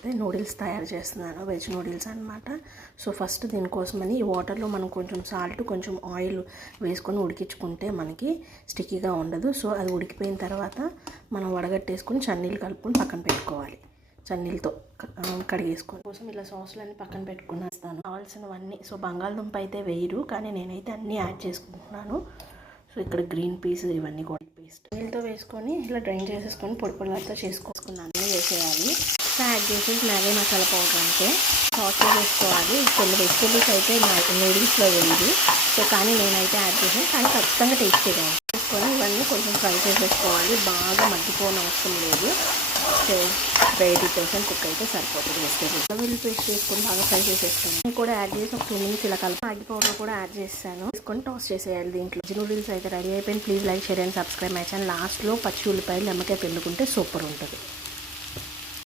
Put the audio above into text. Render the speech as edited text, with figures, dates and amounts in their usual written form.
అయితే నూడిల్స్ తయారు చేస్తున్నాను, వెజ్ నూడిల్స్ అనమాట. సో ఫస్ట్ దీనికోసమని ఈ వాటర్లో మనం కొంచెం సాల్ట్ కొంచెం ఆయిల్ వేసుకొని ఉడికించుకుంటే మనకి స్టిక్కీగా ఉండదు. సో అది ఉడికిపోయిన తర్వాత మనం వడగట్టేసుకొని చన్నీళ్ళు కలుపుకొని పక్కన పెట్టుకోవాలి. చన్నీళ్ళతో కడిగేసుకొని కోసం ఇలా సాసులన్నీ పక్కన పెట్టుకున్నాను. కావాల్సినవన్నీ సో బంగాళదుంప అయితే వేయరు, కానీ నేనైతే అన్నీ యాడ్ చేసుకుంటున్నాను. సో ఇక్కడ గ్రీన్ పీస్ ఇవన్నీ కూడా పేస్ట్ నీళ్ళతో వేసుకొని ఇలా డ్రైన్ చేసేసుకొని పొడి పొడిలాతో చేసుకున్నాను. అన్నీ వేసేయాలి. యాడ్ చేసేసి మ్యాగీ మసాలా పౌడర్ అంటే సాస్ వేసుకోవాలి. కొన్ని వెజిటేబుల్స్ అయితే నూడిల్స్లో వేయదు, సో కానీ నేనైతే యాడ్ చేసాను, కానీ ఖచ్చితంగా టేస్టీగా వేసుకొని ఇవన్నీ కొంచెం ఫ్రై చేసేసుకోవాలి. బాగా మగ్గిపోవడం అవసరం లేదు. సో 80% కుక్ అయితే సరిపోతుంది. వెజిటేబుల్స్ వెల్లుల్లి పేస్ట్ వేసుకొని బాగా ఫ్రై చేసేసుకొని కూడా యాడ్ చేసి ఒక 2 minutes ఇలా కలిపి మ్యాగీ పౌడర్ కూడా యాడ్ చేస్తాను. వేసుకొని టాస్ చేసేయాలి. దీంట్లో వెజ్ నూడిల్స్ అయితే రెడీ అయిపోయింది. Please like, share and subscribe my channel. లాస్ట్లో పచ్చి ఉల్లిపాయలు నిమ్మకాయ పిండుకుంటే సూపర్ ఉంటుంది.